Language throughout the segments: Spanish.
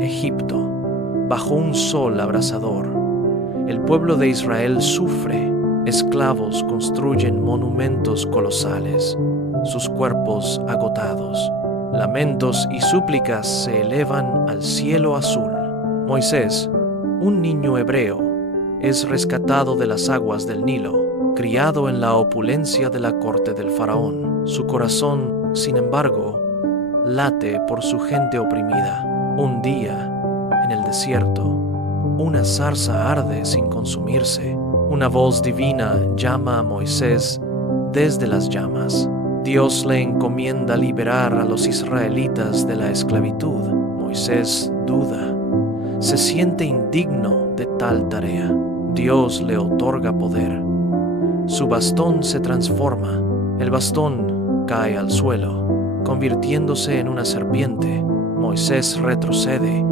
Egipto, bajo un sol abrasador. El pueblo de Israel sufre. Esclavos construyen monumentos colosales, sus cuerpos agotados. Lamentos y súplicas se elevan al cielo azul. Moisés, un niño hebreo, es rescatado de las aguas del Nilo, criado en la opulencia de la corte del faraón. Su corazón, sin embargo, late por su gente oprimida. Un día, en el desierto, una zarza arde sin consumirse. Una voz divina llama a Moisés desde las llamas. Dios le encomienda liberar a los israelitas de la esclavitud. Moisés duda. Se siente indigno de tal tarea. Dios le otorga poder. Su bastón se transforma. El bastón cae al suelo, convirtiéndose en una serpiente. Moisés retrocede,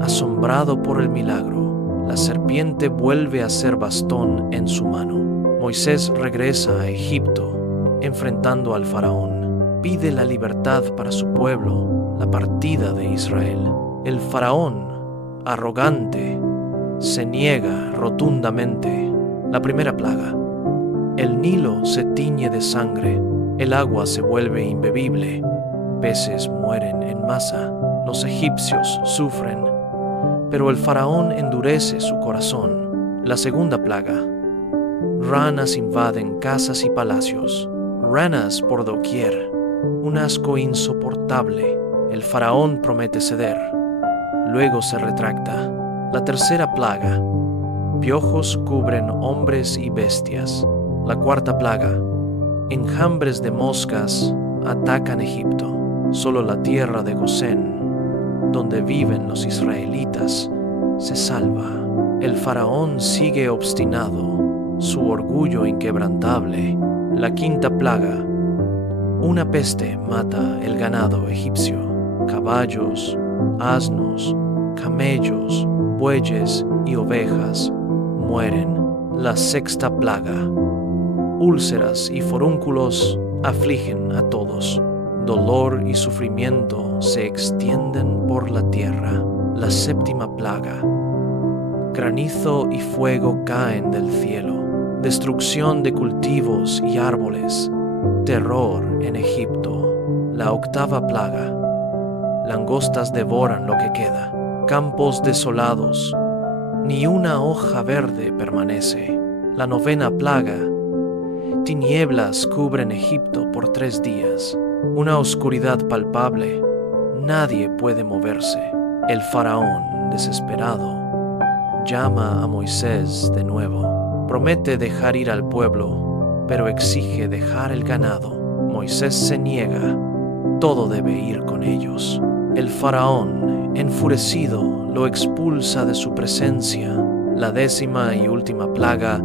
asombrado por el milagro. La serpiente vuelve a ser bastón en su mano. Moisés regresa a Egipto, enfrentando al faraón. Pide la libertad para su pueblo, la partida de Israel. El faraón, arrogante, se niega rotundamente. La primera plaga. El Nilo se tiñe de sangre. El agua se vuelve imbebible. Peces mueren en masa. Los egipcios sufren. Pero el faraón endurece su corazón. La segunda plaga. Ranas invaden casas y palacios. Ranas por doquier. Un asco insoportable. El faraón promete ceder. Luego se retracta. La tercera plaga. Piojos cubren hombres y bestias. La cuarta plaga. Enjambres de moscas atacan Egipto. Solo la tierra de Gosén, donde viven los israelitas, se salva. El faraón sigue obstinado, su orgullo inquebrantable. La quinta plaga. Una peste mata el ganado egipcio. Caballos, asnos, camellos, bueyes y ovejas mueren. La sexta plaga. Úlceras y forúnculos afligen a todos. Dolor y sufrimiento se extienden por la tierra. La séptima plaga. Granizo y fuego caen del cielo. Destrucción de cultivos y árboles. Terror en Egipto. La octava plaga. Langostas devoran lo que queda. Campos desolados. Ni una hoja verde permanece. La novena plaga. Tinieblas cubren Egipto por 3 días. Una oscuridad palpable. Nadie puede moverse. El faraón, desesperado, llama a Moisés de nuevo. Promete dejar ir al pueblo, pero exige dejar el ganado. Moisés se niega. Todo debe ir con ellos. El faraón, enfurecido, lo expulsa de su presencia. La 10ª y última plaga,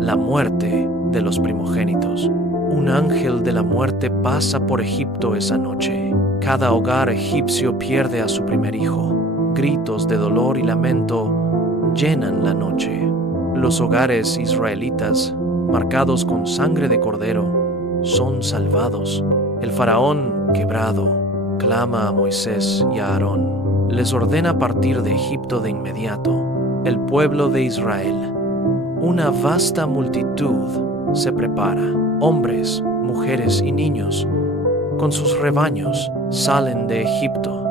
la muerte de los primogénitos. Un ángel de la muerte pasa por Egipto esa noche. Cada hogar egipcio pierde a su primer hijo. Gritos de dolor y lamento llenan la noche. Los hogares israelitas, marcados con sangre de cordero, son salvados. El faraón, quebrado, clama a Moisés y a Aarón. Les ordena partir de Egipto de inmediato. El pueblo de Israel, una vasta multitud, se prepara. Hombres, mujeres y niños, con sus rebaños, salen de Egipto,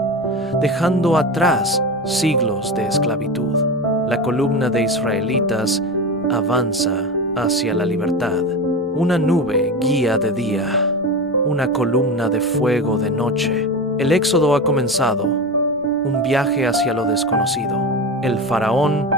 dejando atrás siglos de esclavitud. La columna de israelitas avanza hacia la libertad. Una nube guía de día, una columna de fuego de noche. El éxodo ha comenzado, un viaje hacia lo desconocido. El faraón,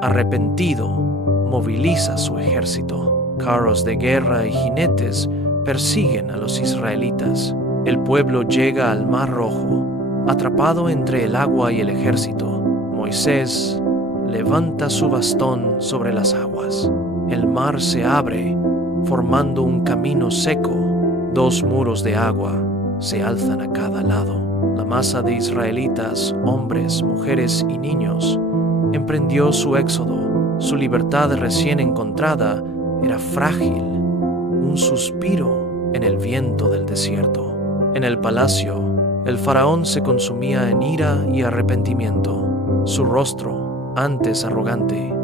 arrepentido, moviliza su ejército. Carros de guerra y jinetes persiguen a los israelitas. El pueblo llega al Mar Rojo, atrapado entre el agua y el ejército. Moisés levanta su bastón sobre las aguas. El mar se abre, formando un camino seco. 2 muros de agua se alzan a cada lado. La masa de israelitas, hombres, mujeres y niños, emprendió su éxodo. Su libertad recién encontrada era frágil, un suspiro en el viento del desierto. En el palacio, El faraón se consumía en ira y arrepentimiento. Su rostro, antes arrogante,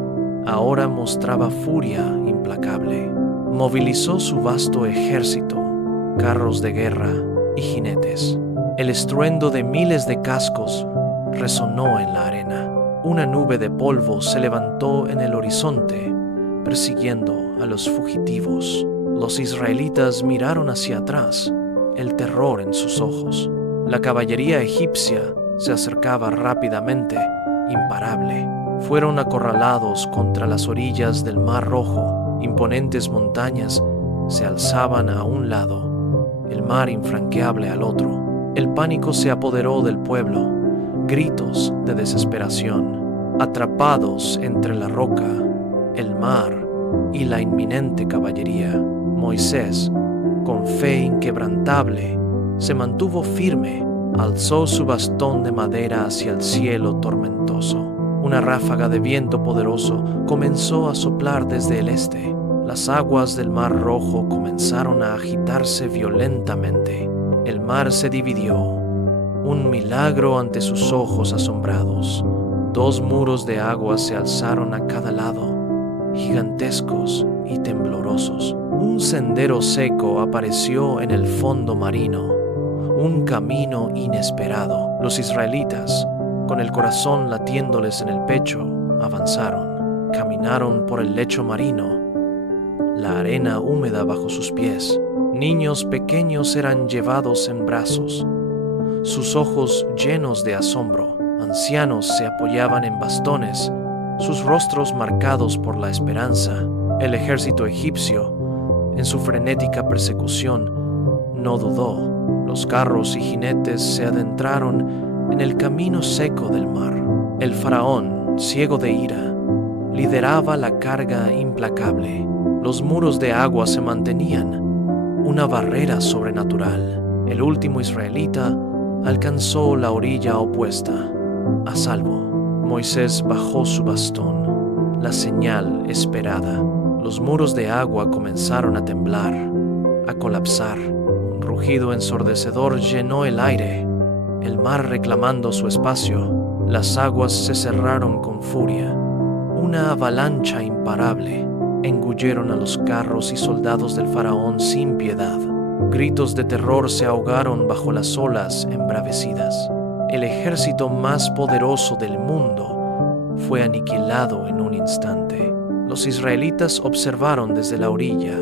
ahora mostraba furia implacable. Movilizó su vasto ejército, carros de guerra y jinetes. El estruendo de miles de cascos resonó en la arena. Una nube de polvo se levantó en el horizonte, persiguiendo a los fugitivos. Los israelitas miraron hacia atrás, el terror en sus ojos. La caballería egipcia se acercaba rápidamente, imparable. Fueron acorralados contra las orillas del Mar Rojo. Imponentes montañas se alzaban a un lado, el mar infranqueable al otro. El pánico se apoderó del pueblo, gritos de desesperación. Atrapados entre la roca, el mar y la inminente caballería, Moisés, con fe inquebrantable, se mantuvo firme, alzó su bastón de madera hacia el cielo tormentoso. Una ráfaga de viento poderoso comenzó a soplar desde el este. Las aguas del Mar Rojo comenzaron a agitarse violentamente. El mar se dividió, un milagro ante sus ojos asombrados. 2 muros de agua se alzaron a cada lado, gigantescos y temblorosos. Un sendero seco apareció en el fondo marino, un camino inesperado. Los israelitas, con el corazón latiéndoles en el pecho, avanzaron. Caminaron por el lecho marino, la arena húmeda bajo sus pies. Niños pequeños eran llevados en brazos, sus ojos llenos de asombro. Ancianos se apoyaban en bastones, sus rostros marcados por la esperanza. El ejército egipcio, en su frenética persecución, no dudó. Los carros y jinetes se adentraron en el camino seco del mar. El faraón, ciego de ira, lideraba la carga implacable. Los muros de agua se mantenían, una barrera sobrenatural. El último israelita alcanzó la orilla opuesta, a salvo. Moisés bajó su bastón, la señal esperada. Los muros de agua comenzaron a temblar, a colapsar. Un rugido ensordecedor llenó el aire, el mar reclamando su espacio. Las aguas se cerraron con furia. Una avalancha imparable engulleron a los carros y soldados del faraón sin piedad. Gritos de terror se ahogaron bajo las olas embravecidas. El ejército más poderoso del mundo fue aniquilado en un instante. Los israelitas observaron desde la orilla,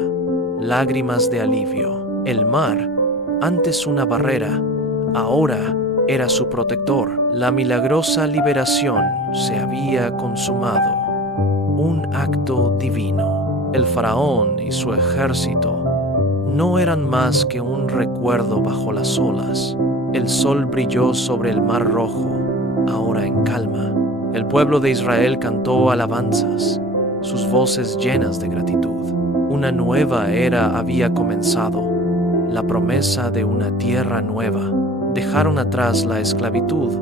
lágrimas de alivio. El mar, antes una barrera, ahora era su protector. La milagrosa liberación se había consumado. Un acto divino. El faraón y su ejército no eran más que un recuerdo bajo las olas. El sol brilló sobre el Mar Rojo, ahora en calma. El pueblo de Israel cantó alabanzas, sus voces llenas de gratitud. Una nueva era había comenzado, la promesa de una tierra nueva. Dejaron atrás la esclavitud,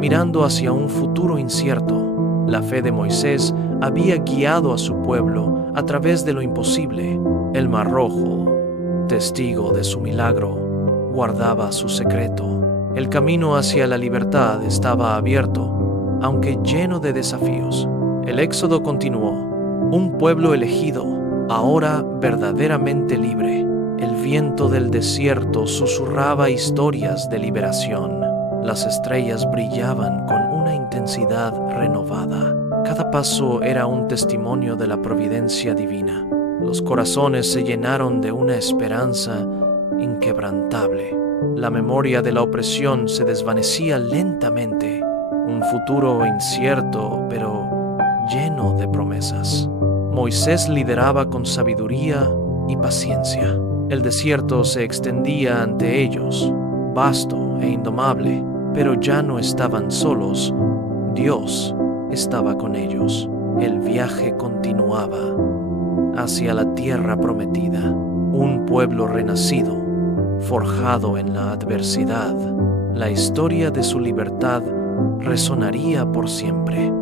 mirando hacia un futuro incierto. La fe de Moisés había guiado a su pueblo a través de lo imposible. El Mar Rojo, testigo de su milagro, guardaba su secreto. El camino hacia la libertad estaba abierto, aunque lleno de desafíos. El éxodo continuó. Un pueblo elegido, ahora verdaderamente libre. El viento del desierto susurraba historias de liberación. Las estrellas brillaban con una intensidad renovada. Cada paso era un testimonio de la providencia divina. Los corazones se llenaron de una esperanza inquebrantable. La memoria de la opresión se desvanecía lentamente. Un futuro incierto, pero lleno de promesas. Moisés lideraba con sabiduría y paciencia. El desierto se extendía ante ellos, vasto e indomable, pero ya no estaban solos. Dios estaba con ellos. El viaje continuaba hacia la tierra prometida, un pueblo renacido, forjado en la adversidad. La historia de su libertad resonaría por siempre.